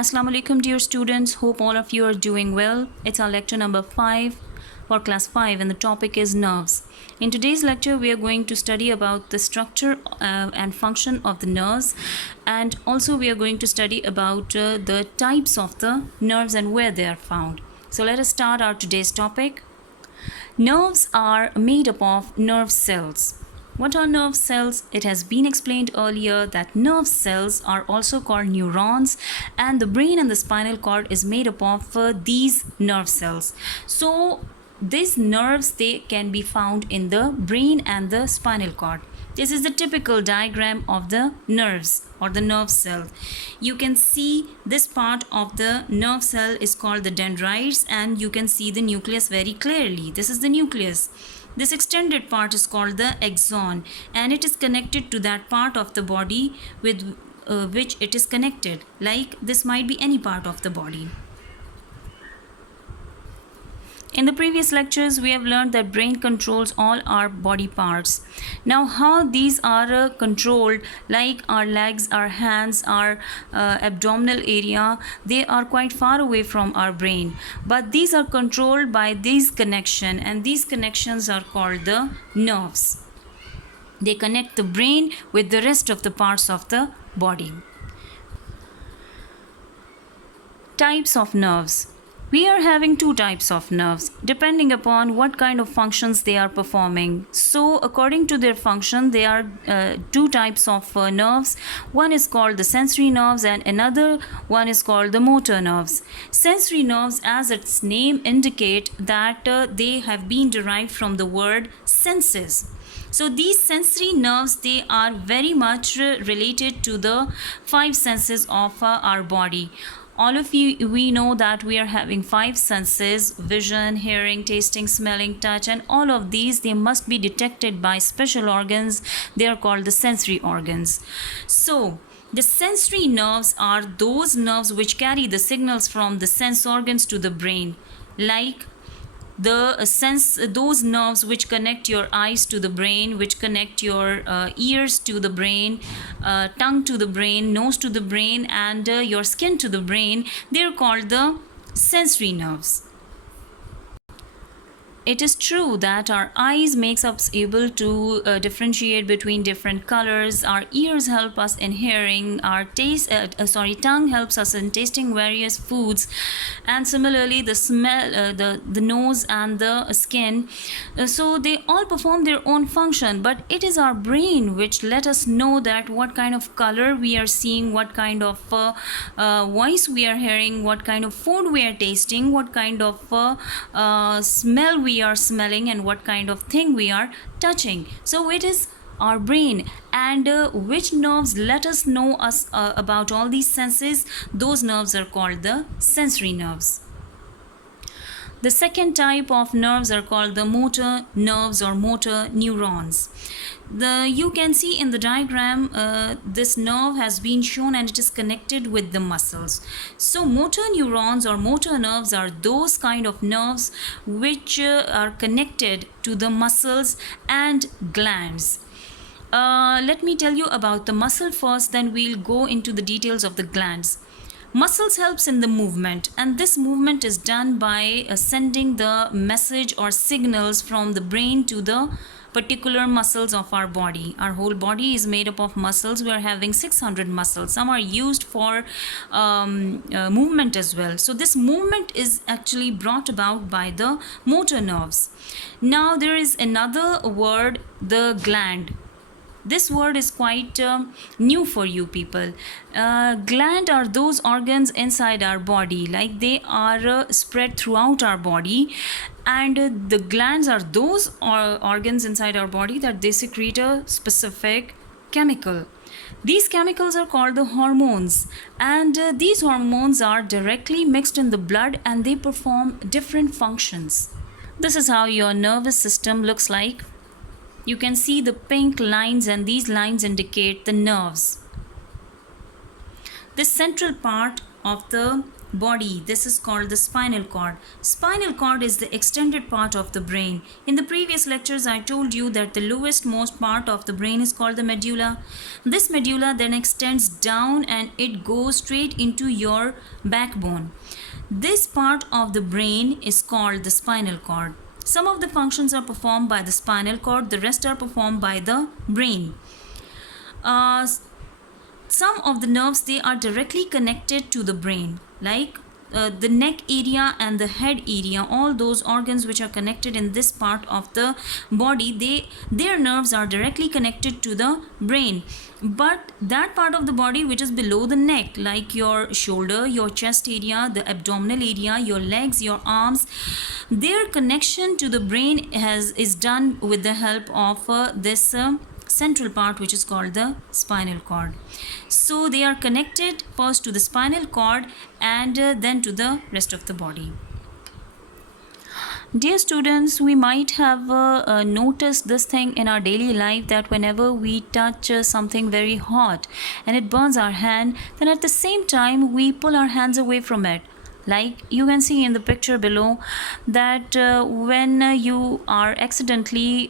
Assalamu alaikum dear students, hope all of you are doing well. It's our lecture number 5 for class 5 and the topic is nerves. In today's lecture we are going to study about the structure and function of the nerves, and also we are going to study about the types of the nerves and where they are found. So let us start our today's topic. Nerves are made up of nerve cells. What are nerve cells? It has been explained earlier that nerve cells are also called neurons, and the brain and the spinal cord is made up of these nerve cells. So these nerves, they can be found in the brain and the spinal cord. This is the typical diagram of the nerves or the nerve cell. You can see this part of the nerve cell is called the dendrites, and you can see the nucleus very clearly. This is the nucleus. This extended part is called the axon, and it is connected to that part of the body with which it is connected. Like this might be any part of the body. In the previous lectures, we have learned that brain controls all our body parts. Now, how these are controlled, like our legs, our hands, our abdominal area, they are quite far away from our brain. But these are controlled by these connections, and these connections are called the nerves. They connect the brain with the rest of the parts of the body. Types of nerves. We are having two types of nerves depending upon what kind of functions they are performing. So according to their function, there are two types of nerves. One is called the sensory nerves and another one is called the motor nerves. Sensory nerves, as its name indicate, that they have been derived from the word senses. So these sensory nerves, they are very much related to the five senses of our body. All of you, we know that we are having five senses: vision, hearing, tasting, smelling, touch, and all of these, they must be detected by special organs. They are called the sensory organs. So the sensory nerves are those nerves which carry the signals from the sense organs to the brain, like those nerves which connect your eyes to the brain, which connect your ears to the brain, tongue to the brain, nose to the brain, and your skin to the brain. They're called the sensory nerves. It is true that our eyes makes us able to differentiate between different colors. Our ears help us in hearing. Our tongue helps us in tasting various foods, and similarly the smell, the nose and the skin. So they all perform their own function, but it is our brain which let us know that what kind of color we are seeing, what kind of voice we are hearing, what kind of food we are tasting, what kind of smell we are smelling, and what kind of thing we are touching. So it is our brain, and which nerves let us know us about all these senses. Those nerves are called the sensory nerves. The second type of nerves are called the motor nerves or motor neurons. You can see in the diagram, this nerve has been shown and it is connected with the muscles. So motor neurons or motor nerves are those kind of nerves which are connected to the muscles and glands. Let me tell you about the muscle first, then we'll go into the details of the glands. Muscles helps in the movement, and this movement is done by sending the message or signals from the brain to the particular muscles of our body. Our whole body is made up of muscles. We are having 600 muscles. Some are used for movement as well. So this movement is actually brought about by the motor nerves. Now there is another word, the gland. This word is quite new for you people. Gland are those organs inside our body, like they are spread throughout our body, and the glands are those organs inside our body that they secrete a specific chemical. These chemicals are called the hormones, and these hormones are directly mixed in the blood and they perform different functions. This is how your nervous system looks like. You can see the pink lines, and these lines indicate the nerves. this central part of the body. This is called the spinal cord. Spinal cord is the extended part of the brain. In the previous lectures, I told you that the lowest most part of the brain is called the medulla. This medulla then extends down and it goes straight into your backbone. This part of the brain is called the spinal cord. Some of the functions are performed by the spinal cord, the rest are performed by the brain. Some of the nerves, they are directly connected to the brain, like the neck area and the head area. All those organs which are connected in this part of the body, their nerves are directly connected to the brain. But that part of the body which is below the neck, like your shoulder, your chest area, the abdominal area, your legs, your arms, their connection to the brain is done with the help of this central part which is called the spinal cord. So they are connected first to the spinal cord and then to the rest of the body. Dear students, we might have noticed this thing in our daily life, that whenever we touch something very hot and it burns our hand, then at the same time we pull our hands away from it. Like you can see in the picture below that when you are accidentally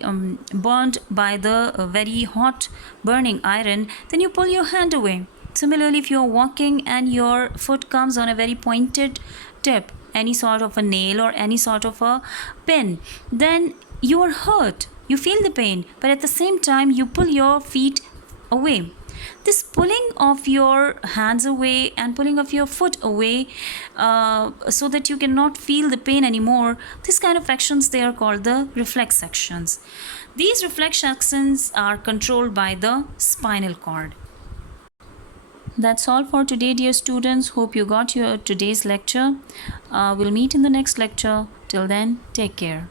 burnt by the very hot burning iron, then you pull your hand away. Similarly, if you are walking and your foot comes on a very pointed tip, any sort of a nail or any sort of a pin, then you are hurt. You feel the pain, but at the same time you pull your feet away. This pulling of your hands away and pulling of your foot away so that you cannot feel the pain anymore, this kind of actions, they are called the reflex actions. These reflex actions are controlled by the spinal cord. That's all for today, dear students. Hope you got your today's lecture. We'll meet in the next lecture. Till then, take care.